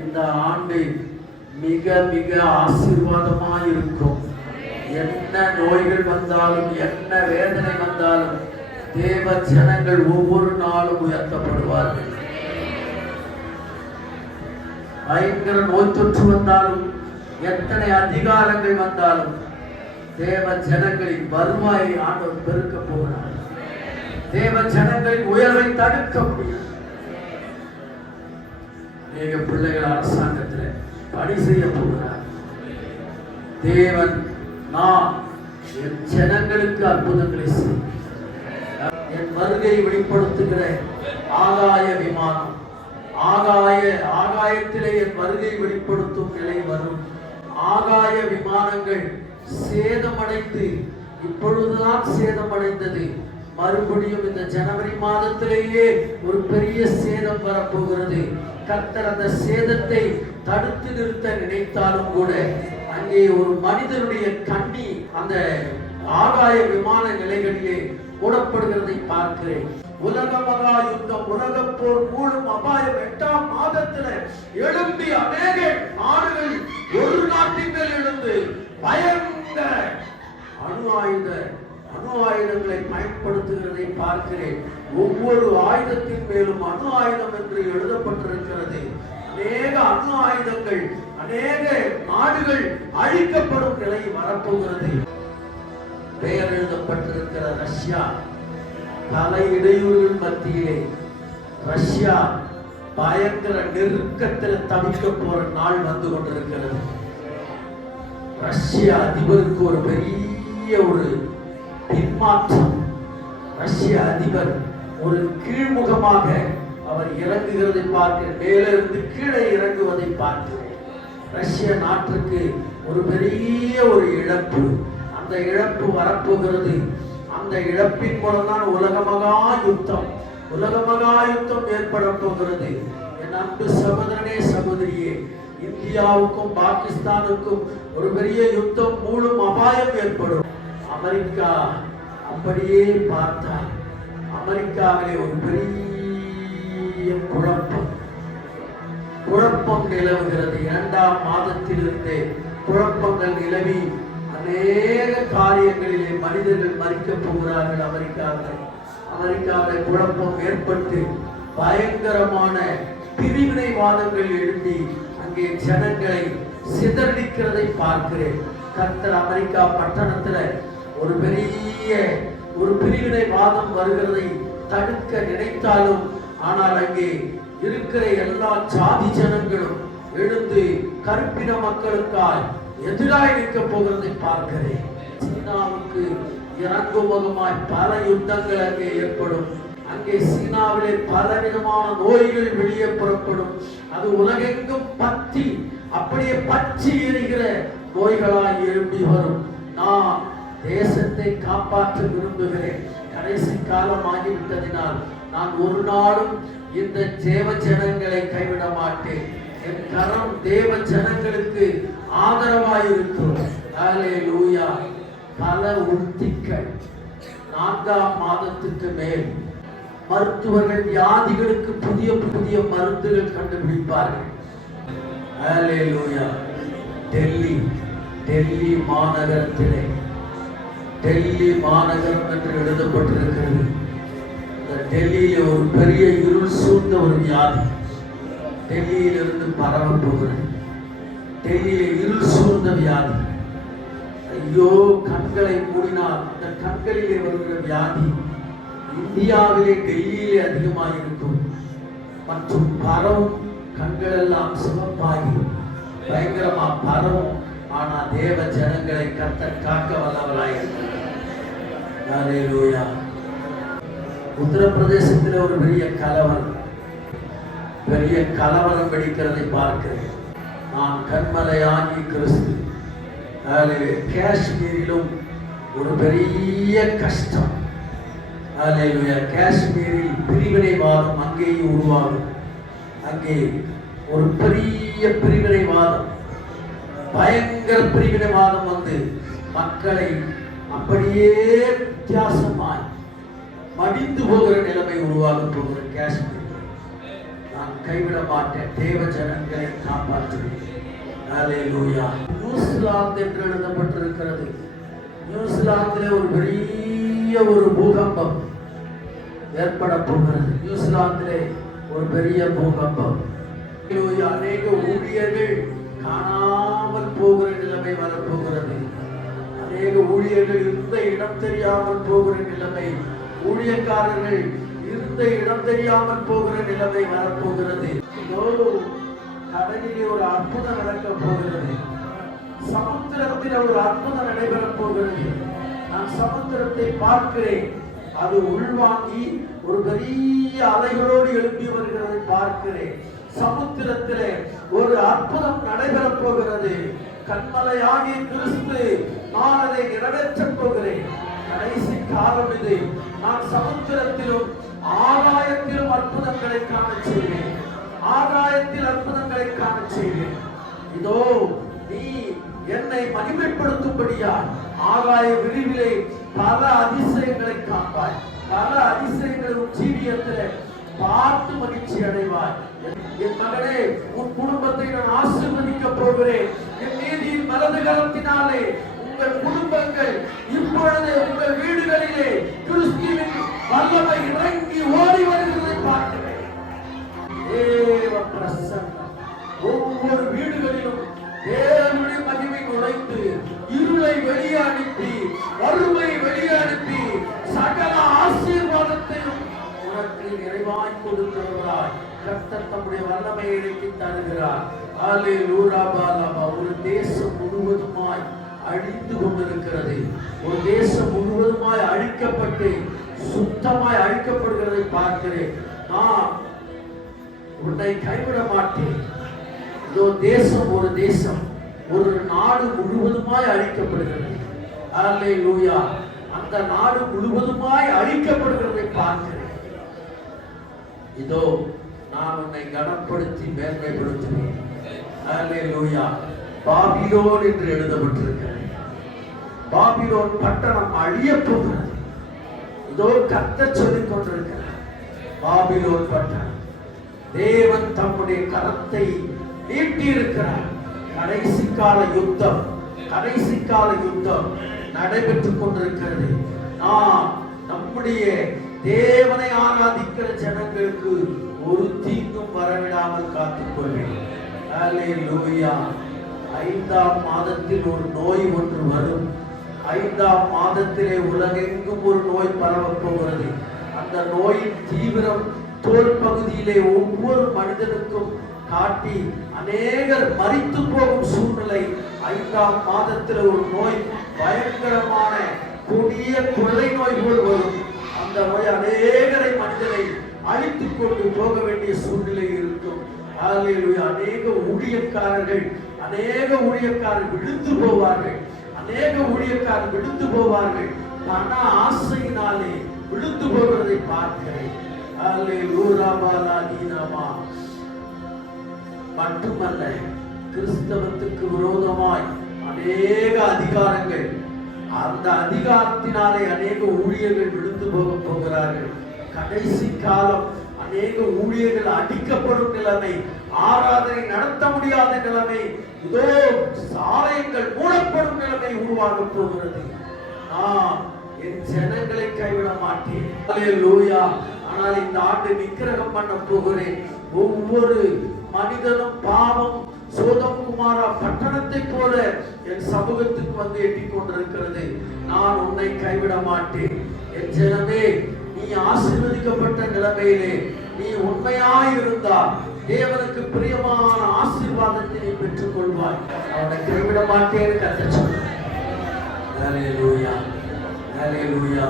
இந்த ஆண்டு மிக மிக ஆசீர்வாதமாய் இருக்கும். என்ன நோய்கள் வந்தாலும், என்ன வேதனை வந்தாலும், தேவ ஜனங்கள் ஒவ்வொரு நாளும் உயர்த்தப்படுவார்கள். பயங்கர நோய் தொற்று வந்தாலும், எத்தனை அதிகாரங்கள் வந்தாலும், தேவ ஜனங்களின் வருவாயை ஆண்டவர் பெருக்க போகிறார். தேவ ஜனங்களின் உயர்வை தடுக்க முடியும். அநேக பிள்ளைகள் அரசாங்கத்தில் பணி செய்ய போகிறார். தேவன், நான் என் ஜனங்களுக்கு அற்புதங்களை செய்ய, என் வருகையை வெளிப்படுத்துகிற ஆகாய விமானம், ஆகாயத்திலே என் வருகை வெளிப்படுத்தும் நிலை வரும். ஆகாய விமானங்கள் சேதமடைந்து, இப்பொழுதுதான் சேதமடைந்தது, மறுபடியும் இந்த ஜனவரி மாதத்திலேயே ஒரு பெரிய சேதம் வரப்போகிறது. கர்த்தர் அந்த சேதத்தை தடுத்து நிறுத்த நினைத்தாலும் கூட அங்கே ஒரு மனிதனுடைய கண்ணி அந்த ஆகாய விமான நிலைகளிலே மூடப்படுகிறதை பார்க்கிறேன். உலக மகா யுத்தம், உலக போர் மூடும் அபாயம் 8ஆம் மாதத்தில் எழும்பி அநேக நாடுகள் ஒரு நாட்டின் மேல் எழுந்து பயங்கர அணு ஆயுதங்களை பயன்படுத்துகிறதை பார்க்கிறேன். ஒவ்வொரு ஆயுதத்தின் மேலும் அணு ஆயுதம் என்று எழுதப்பட்டிருக்கிறது. அநேக அணு ஆயுதங்கள், அநேக நாடுகள் அழிக்கப்படும் நிலை வரப்போகிறது. பெயர் எழுதப்பட்டிருக்கிற ரஷ்யா, பல இடையூறுகள் மத்தியிலே ரஷ்யா பயங்கர நெருக்கத்தில் தவிக்க போற நாள் வந்து கொண்டிருக்கிறது. ரஷ்ய அதிபருக்கு ஒரு பெரிய ஒரு பின்மாற்றம். ரஷ்ய அதிபர் ஒரு கீழ்முகமாக அவர் இறங்குகிறதை பார்க்கிறேன். மேலிருந்து கீழே இறங்குவதை பார்க்கிறேன். ரஷ்ய நாட்டுக்கு ஒரு பெரிய ஒரு இழப்பு, அந்த இழப்பு வரப்போகிறது. அந்த இழப்பின் மூலம்தான் உலக மகா யுத்தம் ஏற்பட போகிறது. என் அன்பு சகோதரனே, சகோதரியே, இந்தியாவுக்கும் பாகிஸ்தானுக்கும் ஒரு பெரிய யுத்தம் மூலம் அபாயம் ஏற்படும். அமெரிக்கா அப்படியே பார்த்தால் அமெரிக்காவிலே ஒரு பெரிய குழப்பம் நிலவுகிறது. 2ஆம் மாதத்திலிருந்தே குழப்பங்கள் நிலவி அநேக காரியங்களிலே மனிதர்கள் மறிக்கப் போகிறார்கள். அமெரிக்காவிலே குழப்பம் ஏற்பட்டு பயங்கரமான பிரிவினைவாதங்கள் எழுந்தி அங்கே ஜனங்களை சிதறடிக்கிறதை பார்க்கிறேன். கர்த்தர் அமெரிக்கா பட்டணத்துல ஒரு பெரிய ஒரு பிரிவினைவாதம் வருகிறதை தடுக்க நினைத்தாலும், ஆனால் அங்கே இருக்கிற எல்லா ஜாதி ஜனங்களும் எழுந்து கருப்பின மக்களுக்காய் எதிராக நிற்க போகிறதை பார்க்கிறேன். சீனாவுக்கு இறங்குமுகமாய் பல யுத்தங்கள் அங்கே ஏற்படும். அங்கே சீனாவிலே பலவிதமான நோய்கள் வெளியே புறப்படும். அது உலகெங்கும் அப்படியே பற்றி எரிகிற நோய்களாய் எழும்பி வரும். நான் தேசத்தை காப்பாற்ற விரும்புகிறேன். கடைசி காலம் ஆகிவிட்டதினால் நான் ஒரு நாளும் இந்த தேவ ஜனங்களை கைவிட மாட்டேன். என் கரம் தேவ ஜனங்களுக்கு ஆதரவாயிருக்கும். ஹல்லேலூயா. பல உத்திகள் 4ஆம் மாதத்துக்கு மேல் மருத்துவர்கள் வியாதிகளுக்கு புதிய புதிய மருந்துகள் கண்டுபிடிப்பார்கள். ஹல்லேலூயா. டெல்லி மாநகரத்திலே, டெல்லி மாநகரம் என்று எழுதப்பட்டிருக்கிறது. டெல்லியில ஒரு பெரிய இருள் சூழ்ந்த ஒரு வியாதி டெல்லியிலிருந்து பரவ போகிறது. டெல்லியில இருள் சூழ்ந்த வியாதி. ஐயோ, கண்களை மூடினால் அந்த கண்களிலே வருகிற வியாதி இந்தியாவிலே டெல்லியிலே அதிகமாக இருக்கும். மற்றும் பரவும், கண்கள் எல்லாம் சிவப்பாகி பயங்கரமா பரவும். ஆனா தேவ ஜனங்களை கர்த்தர் காக்க வல்லவராயிருக்கிறார். ஹல்லேலூயா. உத்தரப்பிரதேசத்தில் ஒரு பெரிய கலவரம் வெடிக்கிறதை பார்க்கிறேன். நான் கண்மலையாகி கிறிஸ்து. காஷ்மீரிலும் ஒரு பெரிய கஷ்டம். ஹல்லேலூயா. காஷ்மீரில் பிரிவினைவாதம் அங்கேயும் உருவாகும். அங்கே ஒரு பெரிய பிரிவினைவாதம், பயங்கர பிரிவினைவாதம் வந்து மக்களை அப்படியே வித்தியாசமாய் மடிந்து போகிற நிலைமை உருவாக போகிற காஷ்மீர். நான் கைவிட மாட்டேன். தேவ ஜனங்களை காப்பாற்றுவேன். ஹல்லேலூயா. நியூசிலாந்து என்று எழுதப்பட்டிருக்கிறது. நியூசிலாந்திலே ஒரு பெரிய ஒரு பூகம்பம் ஏற்பட போகிறது. நியூசிலாந்திலே ஒரு பெரிய பூகம்பம். அநேக ஊழியர்கள் காணாமல் போகிற நிலைமை வரப்போகிறது. அநேக ஊழியர்கள் இருந்த இடம் தெரியாமல் போகிற நிலைமை, ஊழியக்காரர்கள் இருந்த இடம் தெரியாமல் போகிற நிலைமை வரப்போகிறது. கடலிலே ஒரு அற்புதம் நடக்க போகிறது. சமுத்திரத்தில் ஒரு அற்புதம் நடைபெறப் போகிறது. நான் சமுத்திரத்தை பார்க்கிறேன். அது உள்வாங்கி ஒரு பெரிய அலைகளோடு எழுப்பி வருகிறதை பார்க்கிறேன். சமுத்திரத்திலே ஒரு அற்புதம் நடைபெறப் போகிறது. கண்மலையாகிய கிறிஸ்து நான் அதை நிறைவேற்றப் போகிறேன். கடைசி காலம் இது. நான் சமுத்திரத்திலும் ஆகாயத்திலும் அற்புதங்களை காண செய்வேன். ஆகாயத்தில் அற்புதங்களை காண செய்வேன். இதோ நீ என்னை மகிமைப்படுத்தும்படியா ஆகாய விரிவிலே பல அதிசயங்களை காண்பாய். பல அதிசயங்களும் ஜீவியத்தில் பார்த்து மகிழ்ச்சி அடைவாய். என் மகனே, உன் குடும்பத்தை நான் ஆசீர்வதிக்க போகிறேன். என் நீதியின் வலது கரத்தினாலே உங்கள் குடும்பங்கள் இப்பொழுது உங்கள் வீடுகளிலே கிறிஸ்துவின் வல்லமை இறங்கி ஓடி வருகிறதை பார்க்கிறேன். தேவ பிரசன்னம் ஒவ்வொரு வீடுகளிலும் தேவனுடைய மகிமை நுழைந்து இருளை வெளியே அனுப்பி வறுமை வெளியே அனுப்பி சகல ஆசீர்வாதத்தையும் உனக்கு நிறைவாய் கொடுக்கிறவராய் கர்த்தர் தம்முடைய வல்லமையை இறக்கி தருகிறார். ஹல்லேலூயா. ஒரு தேசம் முழுவதுமாய் அழிந்து கொண்டிருக்கிறது. ஒரு தேசம் முழுவதுமாய் அழிக்கப்பட்டு சுத்தமாய் அழிக்கப்படுகிறதை பார்க்கிறேன். நான் உன்னை கைவிட மாட்டேன். இதோ தேசம், ஒரு தேசம், ஒரு நாடு முழுவதுமாய் அழிக்கப்படுகிறது. ஹல்லேலூயா. அந்த நாடு முழுவதுமாய் அழிக்கப்படுகிறதை பார்க்கிறேன். இதோ நான் உன்னை கனப்படுத்தி மேன்மைப்படுத்துவேன். ஹல்லேலூயா. பாபிலோன் என்று எழுதப்பட்டிருக்கிறது. பாபிலோன் பட்டணம் அழிய போகிறது. இதோ கர்த்தர் சொல்லிக் கொண்டிருக்கிறார். பாபிலோன் பட்டணம் தேவன் தம்முடைய கரத்தை நீட்டி இருக்கிறார். கடைசி கால யுத்தம், கடைசி கால யுத்தம் நடைபெற்றுக் கொண்டிருக்கிறது. நாம் நம்முடைய தேவனை ஆராதிக்கிற ஜனங்களுக்கு ஒரு தீங்கும் வரவிடாமல் காத்துக்கொள்வேன். ஹல்லேலூயா. 5ஆம் மாதத்தில் ஒரு நோய் ஒன்று வரும். 5ஆம் மாதத்திலே உலகெங்கும் ஒரு நோய் பரவப் போகிறது. அந்த நோயின் தீவிரம் தோல் பகுதியிலே ஒவ்வொரு மனிதனுக்கும் காட்டி அநேகர் மரித்து போகும் சூழ்நிலை. 5ஆம் மாதத்தில் ஒரு நோய், பயங்கரமான கொடிய கொள்ளை நோய் போல் வரும். அந்த நோய் அநேகரை மனிதனை அழித்துக் கொண்டு போக வேண்டிய சூழ்நிலை இருக்கும். ஹல்லேலூயா. அநேக ஊழியக்காரர்கள் விழுந்து போவார்கள். அநேக ஊழியக்காரர்கள் விழுந்து போவார்கள். பண ஆசையினாலே விழுந்து போகிறதை பார்க்கிறேன். ஹல்லேலூயா. மட்டுமல்ல, கிறிஸ்தவத்துக்கு விரோதமாய் அநேக அதிகாரங்கள், அந்த அதிகாரத்தினாலே அநேக ஊழியர்கள் விழுந்து போக போகிறார்கள். கடைசி காலம் அநேக ஊழியர்கள் அடிக்கப்படும் நிலைமை, ஆராதனை நடத்த முடியாத நிலைமை, இதோ சாலைகள் மூடப்படும் நிலைமை உருவாக போகிறது. நான் என் ஜனங்களை கைவிட மாட்டேன். ஹல்லேலூயா. ஆனால் இந்த ஆண்டு நிக்கிரகம் பண்ண போகிறேன். ஒவ்வொரு மனிதனும் பாவம் சோதம் குமாரா பட்டணத்தை போல என் சமூகத்துக்கு வந்து எட்டிக் கொண்டிருக்கிறது. நான் உன்னை கைவிட மாட்டேன். என் ஜனமே, நீ ஆசீர்வதிக்கப்பட்ட நிலைமையிலே நீ உண்மையாயிருந்தால் தேவனுக்கு பிரியமான ஆசீர்வாதத்தை நீ பெற்றுக் கொள்வாய். அவனை கைவிட மாட்டேன்னு கர்த்தர் சொல்றார். ஹல்லேலூயா. ஹல்லேலூயா.